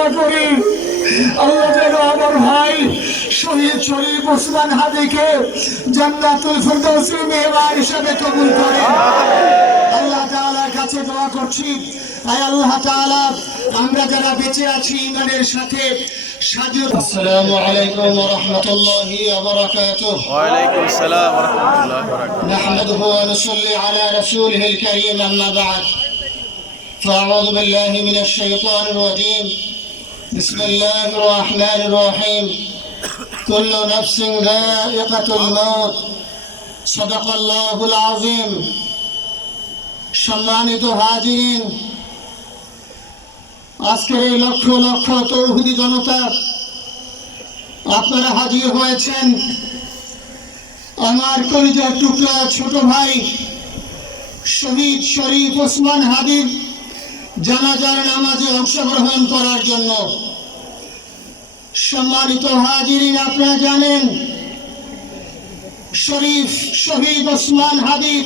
দোয়া করি আল্লাহ যেন আমার ভাই শহীদ শরীফ ওসমান হাদিকে জান্নাতুল ফিরদাউসের মেহমান হিসেবে কবুল করে। আল্লাহ তাআলার কাছে দোয়া করছি, আয় আল্লাহ তাআলা আমরা যারা বেঁচে আছি ইমানের সাথে আসসালামু আলাইকুম ওয়া রাহমাতুল্লাহি ওয়া বারাকাতুহু। ওয়া আলাইকুম আসসালাম ওয়া রাহমাতুল্লাহি ওয়া বারাকাতুহু। নাহমাদুহু ওয়া নুসাল্লি আলা রাসূলিহিল কারীম, আম্মা বা'দ। ফাআউযু বিল্লাহি মিনাশ শাইতানির রাজীম। বিসমিল্লাহির রাহমানির রহিম। কুল্লু নাফসিন যায়িকাতুল মাউত। সাদাকাল্লাহুল আযীম। সম্মানিত হাজিরিন, আজকের এই লক্ষ লক্ষ তৌহিদি জনতা, আপনারা হাজির হয়েছেন আমার কলিজার টুকরা ছোট ভাই শহীদ শরীফ ওসমান হাদির জানাজার নামাজে অংশগ্রহণ করার জন্য। সম্মানিত হাজিরিন, আপনারা জানেন শহীদ ওসমান হাদি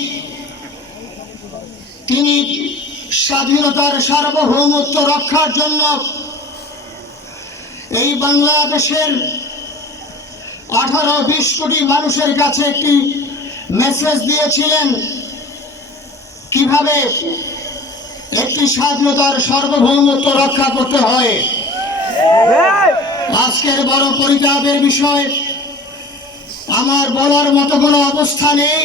তিনি স্বাধীনতার সার্বভৌমত্ব রক্ষার জন্য এই বাংলাদেশের 18-20 কোটি মানুষের কাছে একটি মেসেজ দিয়েছিলেন কিভাবে একটি স্বাধীনতার সার্বভৌমত্ব রক্ষা করতে হয়। আজকের বড় পরিতাপের বিষয়, আমার বলার মতো কোনো অবস্থা নেই।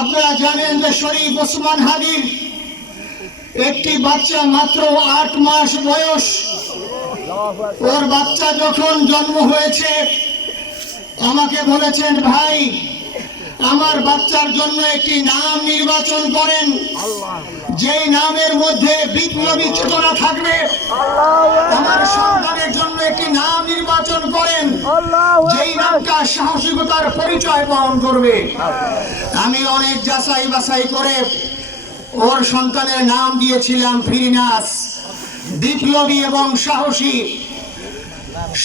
আপনারা জানেন যে শরীফ ওসমান হাদির একটি বাচ্চা মাত্র 8 মাস বয়স। ওর বাচ্চা যখন জন্ম হয়েছে আমাকে বলেছেন, ভাই আমার বাচ্চার জন্য একটি নাম নির্বাচন করেন, যেই নামের মধ্যে বিপ্লবী চেতনা থাকবে। আমার সন্তানের জন্য একটি নাম নির্বাচন করেন, যেই নামটা সাহসিকতার পরিচয় বহন করবে। আমি অনেক যাচাই বাছাই করে ওর সন্তানের নাম দিয়েছিলাম ফিরিনাস, বিপ্লবী এবং সাহসী।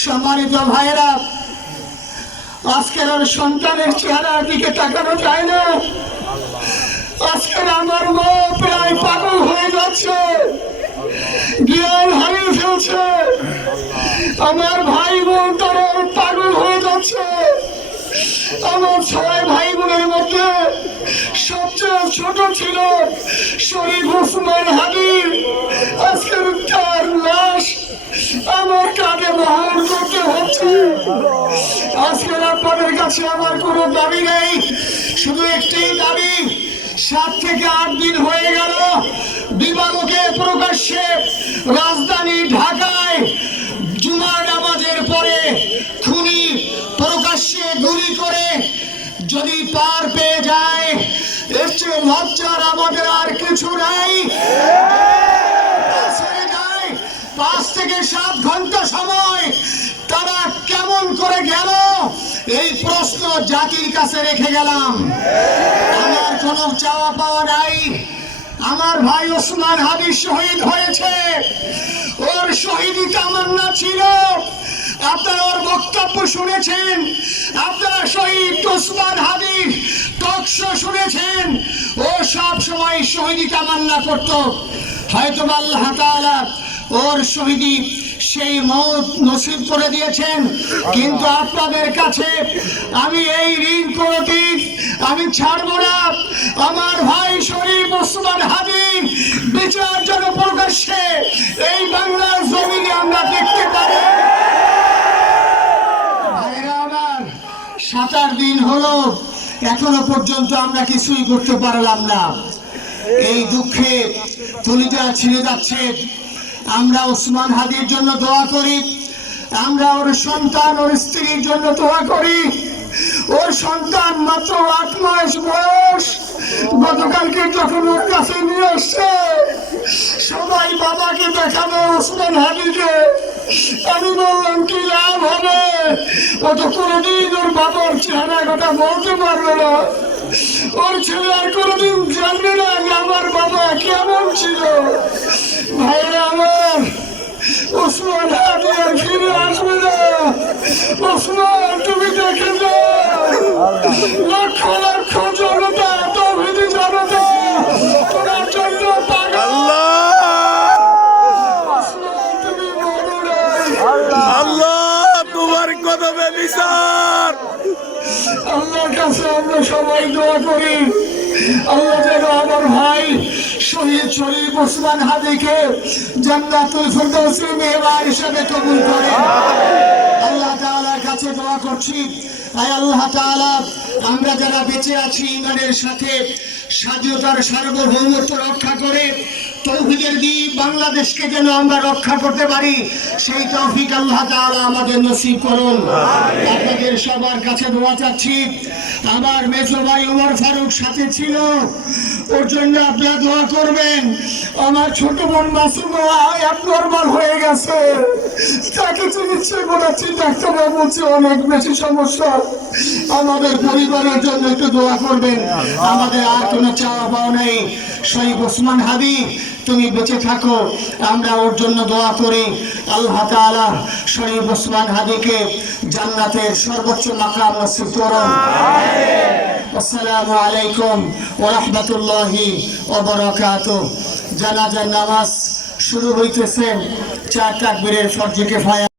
সম্মানিত ভাইয়েরা, আজকের ওর সন্তানের চেহারার দিকে তাকানো যায় না। আজকের আমার মা প্রায় পাগল হয়ে যাচ্ছে, জ্ঞান হারিয়ে ফেলছে। আমার ভাই বোন তারা পাগল হয়ে যাচ্ছে। আমার 6 ভাই বোনের মধ্যে সবচেয়ে ছোট ছিল শরীফ ওসমান হাদি। আজকের তার লাশ আমার কাঁধে বহন করতে হচ্ছে। আজকের আপনাদের কাছে আমার কোনো দাবি নেই, শুধু একটি দাবি। 7 থেকে 8 দিন হয়ে গেল দিবালোকে প্রকাশ্যে রাজধানী ঢাকায় জুমার নামাজের পরে খুনি প্রকাশ্যে গুলি করে যদি পার পেয়ে যায়, এর চেয়ে লজ্জার আমাদের আর কিছু নাই। 5 থেকে 7 ঘন্টা সময় তারা কেমন করে গেল, এই প্রশ্ন জাতির কাছে রেখে গেলাম। আমার কোনো চাওয়া পাওয়া নাই। আমার ভাই ওসমান হাদি শহীদ হয়েছে, ওর শহীদি তামান্না ছিল। আপনারা ওর বক্তব্য শুনেছেন, আপনারা শহীদ ওসমান হাদি টকশো শুনেছেন। ও সব সময় শহীদি তামান্না করত। হয়তো আল্লাহ তাআলা ওর শহীদি সেই মওত নসিব করে দিয়েছেন, কিন্তু আপনাদের কাছে আমি এই ঋণ কোনদিন আমি ছাড়ব না। আমার ভাই শরীফ ওসমান হাদি বিচার যেন প্রকাশ্যে এই বাংলার জমিনে আমরা দেখতে পারি। 7 দিন হলো, এখনো পর্যন্ত আমরা কিছুই করতে পারলাম না। এই দুঃখে কলিজা ছিঁড়ে যাচ্ছে। আমরা ওসমান হাদির জন্য দোয়া করি, আমরা ওর সন্তান ওর স্ত্রীর জন্য দোয়া করি। ওর সন্তান মাত্র 8 মাস বয়স। গতকালকে যখন ওর কাছে নিয়ে আসছে, সবাই বাবাকে দেখাবো ওসমান হাদিকে। আমি বললাম কি লাভ হবে, ও তো কোনোদিন ওর বাবার চেহারা কথা বলতে পারবে না। ওর ছেলে আর কোনোদিন জানবে না যে আমার বাবা কেমন ছিল। ভাইরা আমার, ওসমান হাদি আর ফিরে আসবে না। ওসমান তুমি দেখে যাও, লক্ষ লক্ষ জনতা, তৌহিদি জনতা তোমার জন্য পাগল। ওসমান তুমি অধমে বিচার। আল্লাহর কাছে আমরা সবাই দোয়া করি, আল্লাহ যেন আমার ভাই শহীদ শরীফ ওসমান হাদিকে জান্নাতুল ফিরদাউসের মেহমান হিসেবে কবুল করেন। আল্লাহ তাআলার কাছে দোয়া করছি, আয় আল্লাহ তাআলা, আমরা যারা বেঁচে আছি ইমানের সাথে স্বাধীনতার সার্বভৌমত্ব রক্ষা করে তৌহিদের দ্বীপ বাংলাদেশকে যেন আমরা রক্ষা করতে পারি, সেই তৌফিক আল্লাহ তাআলা আমাদের নসিব করুন। আপনাদের সবার কাছে দোয়া চাচ্ছি। আমার মেজো ভাই ওমর ফারুক সাথে ছিল, ওর জন্য আপনারা দোয়া করবেন। আমার ছোট বোন মাসুম নরমাল হয়ে গেছে, তাকে চিকিৎসা করাচ্ছি, ডাক্তাররা বলছে অনেক বেশি সমস্যা। আমাদের পরিবারের জন্য একটু দোয়া করবেন। আমাদের আর কোনো চাওয়া পাওয়া নেই। শহীদ ওসমান হাদি তুমি বেঁচে থাকো, আমরা ওর জন্য দোয়া করি। আল্লাহ তাআলা শহীদ ওসমান হাদিকে জান্নাতের সর্বোচ্চ মাকাম নসিব করুন। আসসালামু আলাইকুম ওয়া রাহমাতুল্লাহি ওয়া বারাকাতুহু। জানাজার নামাজ শুরু হইতেছে, 4 তাকবীরের ফরজে কিফায়া।